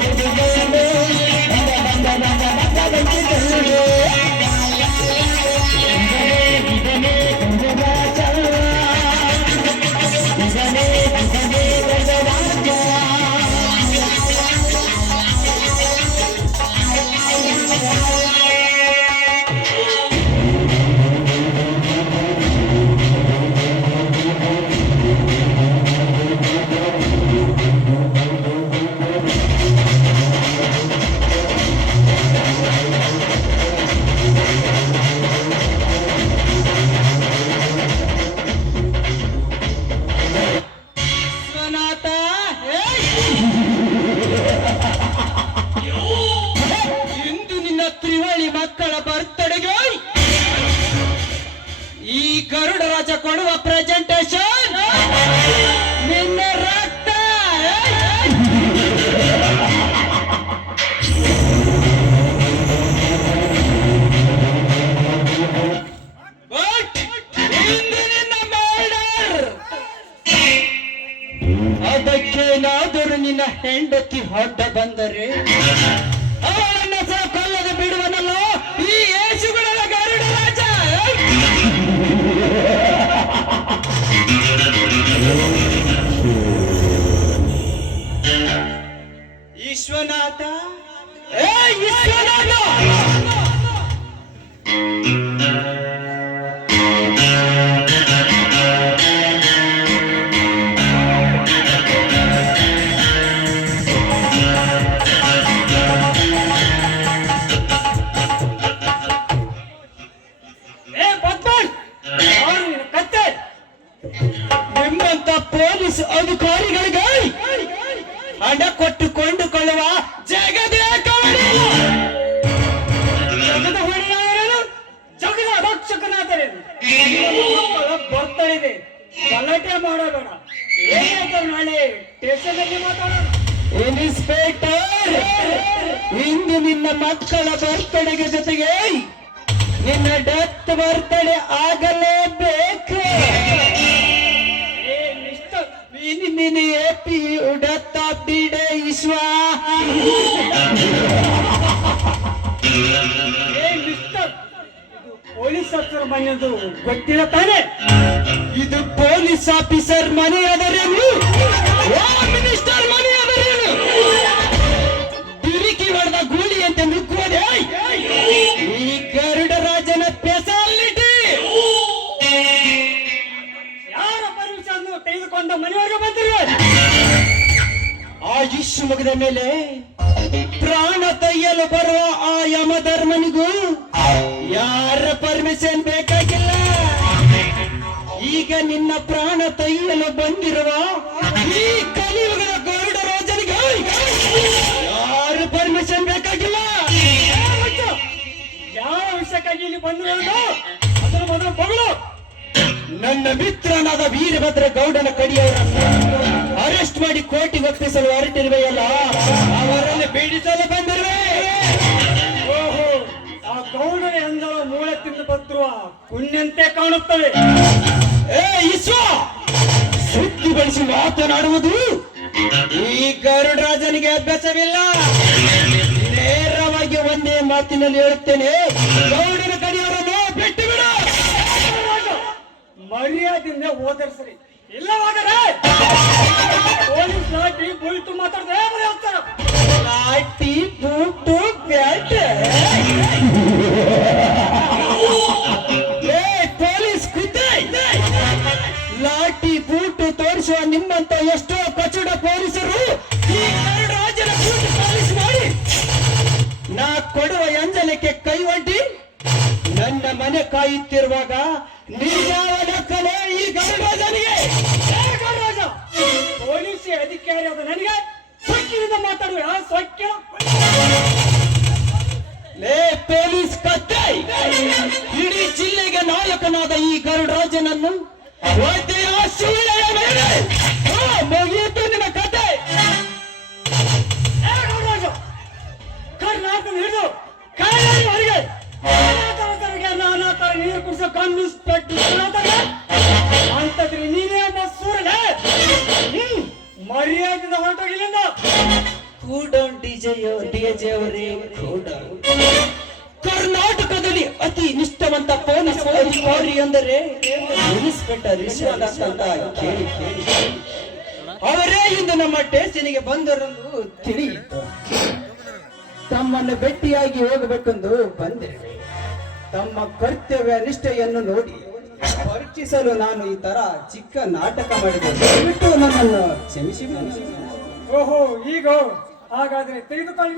hey, hey, hey, hey. ಇಂದು ನಿನ್ನ ತ್ರಿವಳಿ ಮಕ್ಕಳ ಬರ್ತಡೆಗೆ ಈ ಗರುಡ ರಾಜ ಕೊಡುವ ಪ್ರೆಸೆಂಟೇಶನ್ ಹೊಡ್ಡ ಬಂದರೆ ಕೊಲ್ಲದೆ ಬಿಡುವನಲ್ಲ? ಈ ಯೇಸುಗಳ ಗರುಡ ರಾಜ. ಮಕ್ಕಳ ಇದೆ. ಗಲಾಟೆ ಮಾಡೋಣ ಏನಾದ್ರು ನಾಳೆ? ಸ್ಟೇಷನ್ ಅಲ್ಲಿ ಮಾತಾಡೋಣ. ಇನ್ಸ್ಪೆಕ್ಟರ್ ಇಂದು ನಿನ್ನ ಮಕ್ಕಳ ಬರ್ತಡೆಗೆ ಜೊತೆಗೆ ನಿನ್ನ ಡೆತ್ ಬರ್ತಡೆ ಆಗಲೇಬೇಕು. ನಿನ್ನ happy death of the day Vishwa. ಏ ಆಫೀಸರ್ ಮನೆ ಪೊಲೀಸ್ ಅಫ್ಸರ್ ಗೊತ್ತಿಲ್ಲ ತಾನೇ? ಇದು ಪೊಲೀಸ್ ಆಫೀಸರ್ ಮನೆ ಅದರೇನು ಮಿನಿಸ್ಟರ್ ಮನೆ ಅದರೇನು ತಿರುಗಿ ಹೊಡೆದ ಗೂಳಿ ಅಂತ ನುಗ್ಗುವುದೇ? ಈ ಗರುಡ ರಾಜನ ಸ್ಪೆಷಾಲಿಟಿ ಯಾರ ಪರ್ಮಿಷನ್ ತೆಗೆದುಕೊಂಡ ಮನೆಯವರೆಗೆ ಆ ಆಯುಷ್ ಮುಗಿದ ಮೇಲೆ ಪ್ರಾಣ ತೆಯ್ಯಲು ಬರುವ ಆ ಯಮಧರ್ಮನಿಗೂ ನಿನ್ನ ಪ್ರಾಣ ತೈಯಲು ಬಂದಿರುವ ಈ ಕಲಿಯುಗದ ಗರುಡ ರಾಜನಿಗೆ ಯಾರು ಪರ್ಮಿಷನ್ ಬೇಕಾಗಿಲ್ಲ? ಯಾವ ವಿಷಯಕ್ಕಾಗಿ ಇಲ್ಲಿ ಬಂದಿರೋದು ಅದರ ನನ್ನ ಮಿತ್ರನಾದ ವೀರಭದ್ರ ಗೌಡನ ಕಡಿಯವರ ಅರೆಸ್ಟ್ ಮಾಡಿ ಕೋರ್ಟಿಗೆ ಒಪ್ಪಿಸಲು ಹೊರಟಿರುವೆಯಲ್ಲ, ಅವರನ್ನು ಪೀಡಿಸಲು ಬಂದಿರುವೆ! ಓಹೋ, ಆ ಗೌಡನ ಅಂದಳ ಮೂಳೆ ತಿಂದು ಬತ್ತಿರುವ ಪುಣ್ಯಂತೆ ಕಾಣುತ್ತವೆ! ಏ ಇಸ್ವ ಸುದ್ದಿ ಬಳಸಿ ಮಾತನಾಡುವುದು? ಈ ಗರುಡ ರಾಜನಿಗೆ ಅಭ್ಯಾಸವಿಲ್ಲ. ನೇರವಾಗಿ ಒಂದೇ ಮಾತಿನಲ್ಲಿ ಹೇಳುತ್ತೇನೆ. ಗೌಡನ ಕಡೆಯವರನ್ನು ಬಿಟ್ಟು ಬಿಡು ಮರ್ಯಾದಿಂದ ಓದರ್ಸ್ರಿ. ಇಲ್ಲವಾದರೆ ಪೊಲೀಸ್ ಲಾಟಿ ಬುಲ್ಟು ನಿಮ್ಮಂತ ಎಷ್ಟೋ ಕಚಡ ಪೊಲೀಸರು ಈ ಗರುಡ ರಾಜ್ಯದ ಬೂಟು ಪಾಲಿಸ್ ಮಾಡಿ ನಾ ಕೊಡುವ ಎಂಜಲಕ್ಕೆ ಕೈ ಒಡ್ಡಿ ನನ್ನ ಮನೆ ಕಾಯುತ್ತಿರುವಾಗ ನಿರ್ಯಾವ ಲೆಕ್ಕಲೇ ಈ ಗಣರಾಜನಿಗೆ. ರಾಜನಿಗೆ ರಾಜ ಪೊಲೀಸ್ ಅಧಿಕಾರಿ ಆದ ನನಗೆ ಸೊಕ್ಕಿನಿಂದ ಮಾತಾಡುವ ಸೊಕ್ಕ ಲೇ ಪೊಲೀಸ್ ಕತ್ತೆ, ಇಡೀ ಜಿಲ್ಲೆಗೆ ನಾಯಕನಾದ ಈ ಗರುಡ ರಾಜನನ್ನು ಪಟ್ಟು ಅಂತದ್ರಿ ನೀನೇ ಒಬ್ಬ ಸೂರ್ಯ ಹ್ಮ್ ಮರ್ಯಾದಿಂದ ಹೊರಟೋಗಿಲ್ಲಿಂದ. ಕೂಲ್ ಡೌನ್ ಡಿಜೆ ಡಿಜೆ ಅವರೇ ಡೌನ್ ಕರ್ನಾಟಕದಲ್ಲಿ ಅತಿ ನಿಷ್ಠವಂತ ಪೊಲೀಸ್ ಅಧಿಕಾರಿ ಅಂದರೆ ಇನ್ಸ್ಪೆಕ್ಟರ್ ವಿಶ್ವನಾಥ್ ಅಂತ ಕೇಳಿ ಅವರೇ ಇಂದು ನಮ್ಮ ಸ್ಟೇಷನ್ಗೆ ಬಂದರೆಂದು ತಿಳಿಯಿತು. ತಮ್ಮನ್ನು ಭೇಟಿಯಾಗಿ ಹೋಗಬೇಕೆಂದು ಬಂದಿರುವೆ ತಮ್ಮ ಕರ್ತವ್ಯ ನಿಷ್ಠೆಯನ್ನು ನೋಡಿ ಪರೀಕ್ಷಿಸಲು ನಾನು ಈ ತರ ಚಿಕ್ಕ ನಾಟಕ ಮಾಡಿದೆ. ದಯವಿಟ್ಟು ನನ್ನನ್ನು ಓಹೋ, ಈಗ, ಹಾಗಾದ್ರೆ ತೆಗೆದುಕೊಳ್ಳಿ